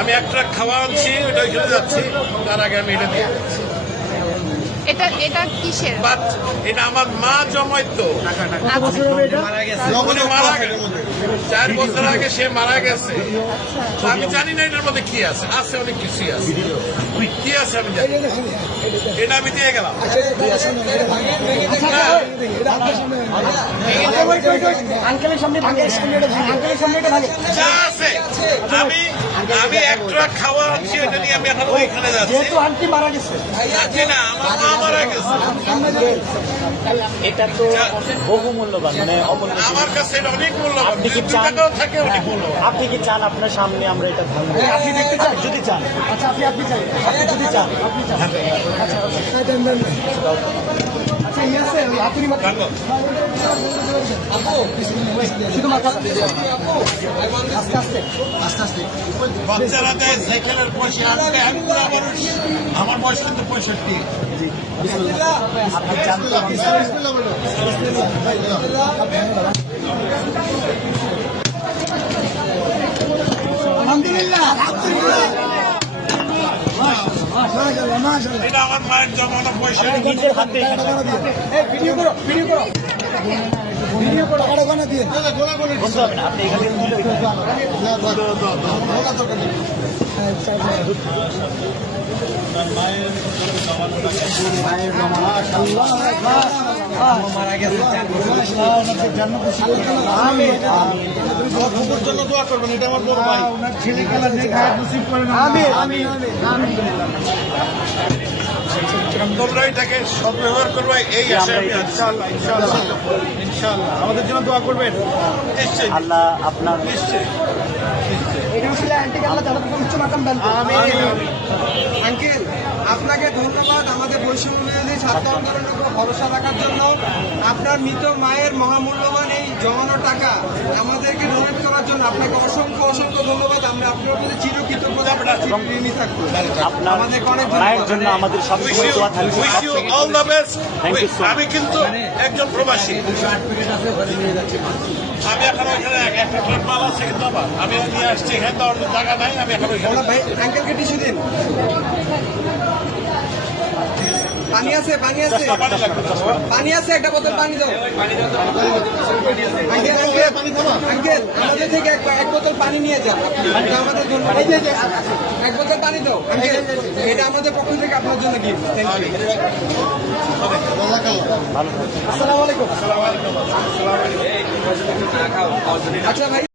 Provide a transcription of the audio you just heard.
আমি এক ট্রাক খাওয়া আনছি, ওটা ওইখানে যাচ্ছি, তার আগে আমি এটা দিয়ে যাচ্ছি। এটা কিসের? বাট এটা আমার মা জমাইতো, উনি মারা গেছে 4 বছর আগে, সে মারা গেছে। আমি জানি না এটার মধ্যে কি আছে, আছে অনেক কিছুই আছে, কি আছে আমি জানি। এটা আমি দিয়ে গেলাম। যা আছে আমি এক ট্রাক খাওয়া আনছি, এটা নিয়ে আমি এখন ওইখানে যাচ্ছি। যাচ্ছি না, আমার মা মারা গেছে। এটা তো বহু মূল্যবান, মানে আমার কাছে এটা অনেক মূল্যবান। আপনি কি 2 চান টাকাও থাকে অনেক মূল্যবান। আপনি কি চান আপনার সামনে আমরা এটা ভাঙবো? আপনি দেখতে চান? যদি চান, আচ্ছা আপনি চান, আপনি যদি চান, আপনি চান, আচ্ছা ভালো। বাচ্চারা দেয় সাইকেলের পয়সা আনতে, আমি বুড়া মানুষ, আমার বয়স কিন্তু 65। আপনি চান তো আপনি এটা আমার মায়ের জমানো পয়সা। নিজের হাতে বলতে হবে না, আপনি এখান থেকে তুলে মারা গেছে। জন্য দোয়া করবেন, এটা আমার বড় ভাই। তোমরা এটাকে সদ্ব্যবহার করবে, এই আশায় আমি আছি। ইনশাআল্লাহ আমাদের জন্য দোয়া করবেন। নিশ্চয়ই আল্লাহ আপনার নিশ্চয়ই। আঙ্কেল, আপনাকে ধন্যবাদ আমাদের বৈষম্য বিরোধী ছাত্র আন্দোলনের উপর ভরসা রাখার জন্য। আপনার মৃত মায়ের মহামূল্যবান এই জমানো টাকা আমাদেরকে ডোনেট করার জন্য আপনাকে অসংখ্য অসংখ্য ধন্যবাদ। আমরা আপনার প্রতি চিরকৃতজ্ঞতা ঋণী থাকবো। আপনার আমাদেরকে অনেক মায়ের জন্য আমাদের সবসময় দোয়া থাকবে। Wish you all the best. Thank you so much. আমি কিন্তু একজন প্রবাসী, আমি এখন ওইখানে একটা ট্রাক মাল আছে কিন্তু আমার, আমি নিয়ে আসছি, এখানে তো অন্য জায়গা নাই, আমি এখন ওইখানে ভাই আঙ্কেলকে টিস্যু দিন। পানি আছে, পানি আছে, পানি লাগবে। পানি আছে, একটা বোতল পানি দাও। আঙ্কেল আঙ্কেল আমাদের থেকে এক বোতল পানি নিয়ে যান, এটা আমাদের জন্য। এক বোতল পানি দাও আঙ্কেল, এটা আমাদের পক্ষ থেকে আপনার জন্য গিফট। Thank you. আসসালামু আলাইকুম। আচ্ছা ভাই।